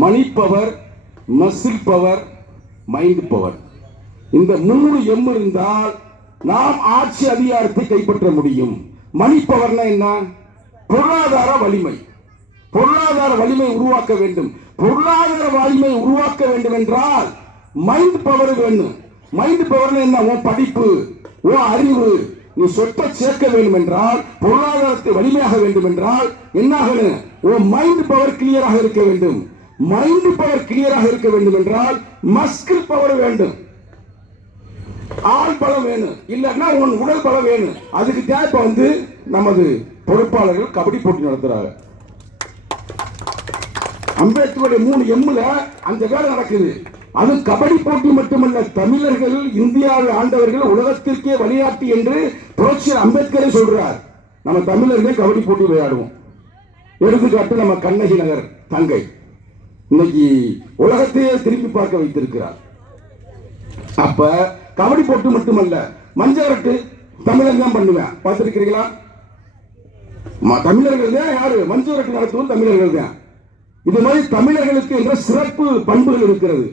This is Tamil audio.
மணி power, muscle power, mind power. இந்த 3 எம் இருந்தால் நாம் ஆட்சி அதிகாரத்தை கைப்பற்ற முடியும். மணி பவர்னா என்ன? பொருளாதார வலிமை. பொருளாதார வலிமை உருவாக்க வேண்டும். பொருளாதார வலிமை உருவாக்க வேண்டும் என்றால் மைண்ட் பவர் வேணும். மைண்ட் பவர் என்ன? உன் படிப்பு, உன் அறிவு, நீ சொத்தை சேர்க்க வேண்டும் என்றால், பொருளாதாரத்தை வலிமையாக வேண்டும் என்றால் என்ன ஆகணும்? உன் மைண்ட் பவர் கிளியராக இருக்க வேண்டும். மைண்ட் பவர் கிளியராக இருக்க வேண்டும் என்றால் மஸ்கில் பவர் வேண்டும். ஆள் பலம் வேணும், இல்லன்னா உன் உடல் பலம் வேணும். அதுக்கு தேவை நமது பொறுப்பாளர்கள் கபடி போட்டி நடத்துறாங்க. அம்பேத்கருடைய 3 எம்ல அந்த வேலை நடக்குது. அது கபடி போட்டி மட்டுமல்ல, தமிழர்கள் இந்தியாவை ஆண்டவர்கள் உலகத்திற்கே வழிகாட்டி என்று புரட்சியர் அம்பேத்கரே சொல்றார். நம்ம தமிழர்கள் கபடி போட்டி விளையாடுவோம். எடுத்துக்காட்டு நம்ம கண்ணகி நகர் தங்கை இன்னைக்கு உலகத்தையே திருப்பி பார்க்க வைத்திருக்கிறார். அப்ப கபடி போட்டு மட்டுமல்ல, மஞ்சரட்டு தமிழன் தான் பண்ணுவேன். பார்த்திருக்கிறீங்களா? தமிழர்கள் தான் யாரு மஞ்சரட்டு நடத்துவோம்? தமிழர்கள் தான். இது மாதிரி தமிழர்களுக்கு என்ற சிறப்பு பண்புகள் இருக்கிறது.